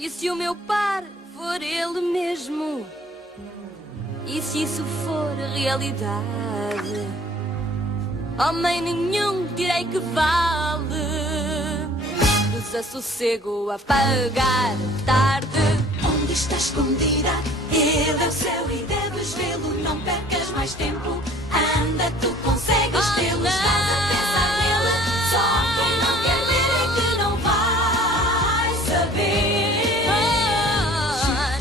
E se o meu par for ele mesmo? E se isso for realidade? Homem nenhum direi que vale. Desassossego a pagar tarde. Onde está escondida? Ele é o céu e deves vê-lo. Não percas mais tempo. Anda, tu consegues tê-lo. Estás a pensar nele. Só quem não quer ver é que não vai saber.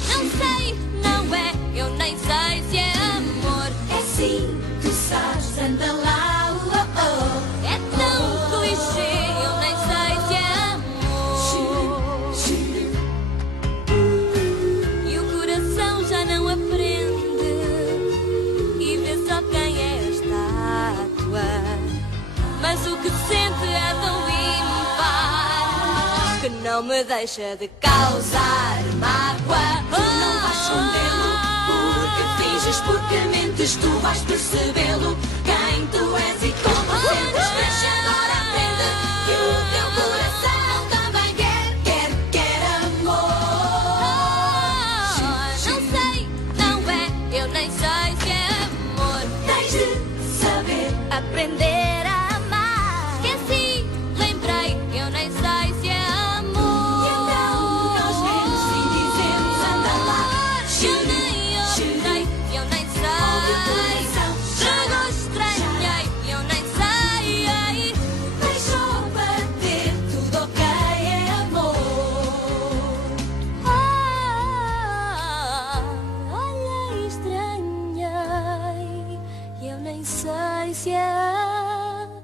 Não sei, não é, eu nem sei se é amor. É sim, tu sabes, anda lá. É tão clichê, eu nem sei se é amor. E o coração já não aprende e vê só quem é a estátua. Mas o que sente é tão impar que não me deixa de causar mágoa. Tu não vais escondê-lo, porque finges, porque mentes, tu vais percebê-lo. Quem tu és e como sentes, cresce agora, aprende que o teu coração também quer amor. Não sei, não é, eu nem sei se é amor. Tens de saber, Aprender a amar. Esqueci, lembrei, eu nem sei se é amor. e então nós vemos e dizemos, anda lá. Eu nem sei, eu nem Ouve o sei. coração, Chegou, estranhei, eu nem sei. deixou bater, tudo ok é amor. Olha, estranhei, eu nem sei se é amor.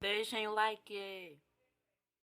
Deixem o like.